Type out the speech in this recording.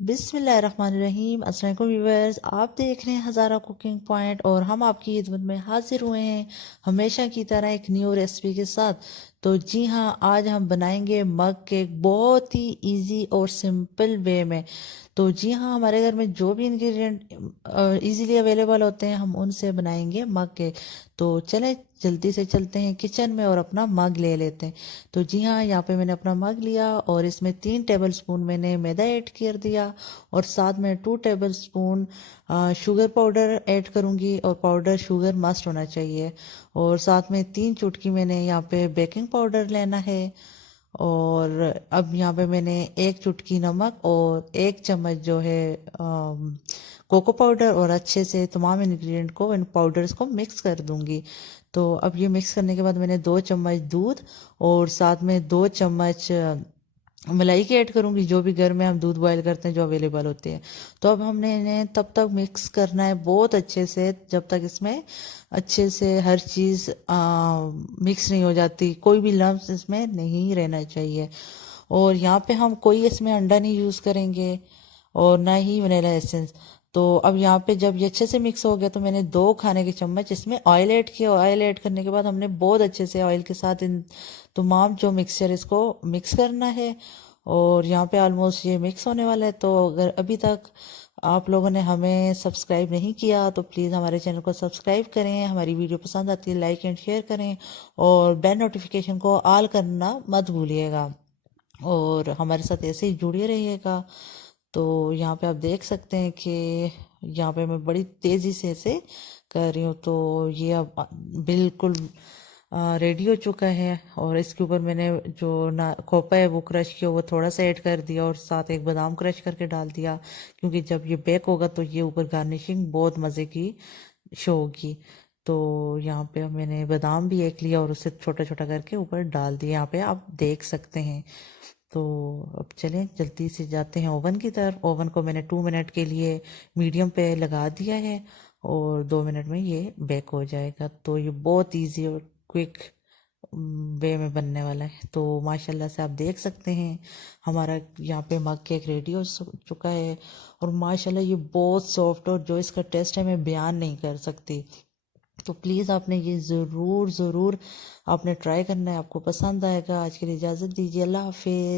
बिस्मिल्लाहिर्रहमानिर्रहीम। अस्सलाम वालेकुम व्यूअर्स, आप देख रहे हैं हज़ारा कुकिंग पॉइंट और हम आपकी खिदमत में हाजिर हुए हैं हमेशा की तरह एक न्यू रेसिपी के साथ। तो जी हाँ, आज हम बनाएंगे मग केक बहुत ही इजी और सिंपल वे में। तो जी हाँ, हमारे घर में जो भी इंग्रेडिएंट इजीली अवेलेबल होते हैं हम उनसे बनाएंगे मग केक। तो चले जल्दी से चलते हैं किचन में और अपना मग ले लेते हैं। तो जी हाँ, यहाँ पे मैंने अपना मग लिया और इसमें 3 टेबल स्पून मैंने मैदा ऐड कर दिया और साथ में 2 table spoon sugar powder add करूँगी और पाउडर शुगर मस्ट होना चाहिए। और साथ में 3 चुटकी मैंने यहाँ पे बेकिंग पाउडर लेना है। और अब यहाँ पे मैंने 1 चुटकी नमक और 1 चम्मच जो है कोको पाउडर और अच्छे से तमाम इंग्रेडिएंट को इन पाउडर्स को मिक्स कर दूंगी। तो अब ये मिक्स करने के बाद मैंने 2 चम्मच दूध और साथ में 2 चम्मच मलाई की ऐड करूंगी, जो भी घर में हम दूध बॉयल करते हैं जो अवेलेबल होते हैं। तो अब हमने इन्हें तब तक मिक्स करना है बहुत अच्छे से जब तक इसमें अच्छे से हर चीज़ मिक्स नहीं हो जाती, कोई भी लम्स इसमें नहीं रहना चाहिए। और यहाँ पे हम कोई इसमें अंडा नहीं यूज़ करेंगे और ना ही वनीला एसेंस। तो अब यहाँ पे जब ये अच्छे से मिक्स हो गया तो मैंने 2 खाने के चम्मच इसमें ऑयल ऐड किया। ऑयल ऐड करने के बाद हमने बहुत अच्छे से ऑयल के साथ इन तमाम जो मिक्सचर इसको मिक्स करना है। और यहाँ पे ऑलमोस्ट ये मिक्स होने वाला है। तो अगर अभी तक आप लोगों ने हमें सब्सक्राइब नहीं किया तो प्लीज़ हमारे चैनल को सब्सक्राइब करें, हमारी वीडियो पसंद आती है लाइक एंड शेयर करें और बेल नोटिफिकेशन को ऑल करना मत भूलिएगा और हमारे साथ ऐसे ही जुड़े रहिएगा। तो यहाँ पे आप देख सकते हैं कि यहाँ पे मैं बड़ी तेज़ी से इसे कर रही हूँ। तो ये अब बिल्कुल रेडी हो चुका है और इसके ऊपर मैंने जो ना खोपा है वो क्रश किया वो थोड़ा सा ऐड कर दिया और साथ एक बादाम क्रश करके डाल दिया, क्योंकि जब ये बेक होगा तो ये ऊपर गार्निशिंग बहुत मज़े की शो होगी। तो यहाँ पे अब मैंने बादाम भी एक लिया और उसे छोटा छोटा करके ऊपर डाल दिया, यहाँ पे आप देख सकते हैं। तो अब चलें जल्दी से जाते हैं ओवन की तरफ। ओवन को मैंने 2 मिनट के लिए मीडियम पे लगा दिया है और 2 मिनट में ये बेक हो जाएगा। तो ये बहुत इजी और क्विक वे में बनने वाला है। तो माशाल्लाह से आप देख सकते हैं हमारा यहाँ पे मग केक रेडी हो चुका है और माशाल्लाह ये बहुत सॉफ्ट और जो इसका टेस्ट है मैं बयान नहीं कर सकती। तो प्लीज़ आपने ये ज़रूर ज़रूर आपने ट्राई करना है, आपको पसंद आएगा। आज के लिए इजाज़त दीजिए, अल्लाह हाफिज़।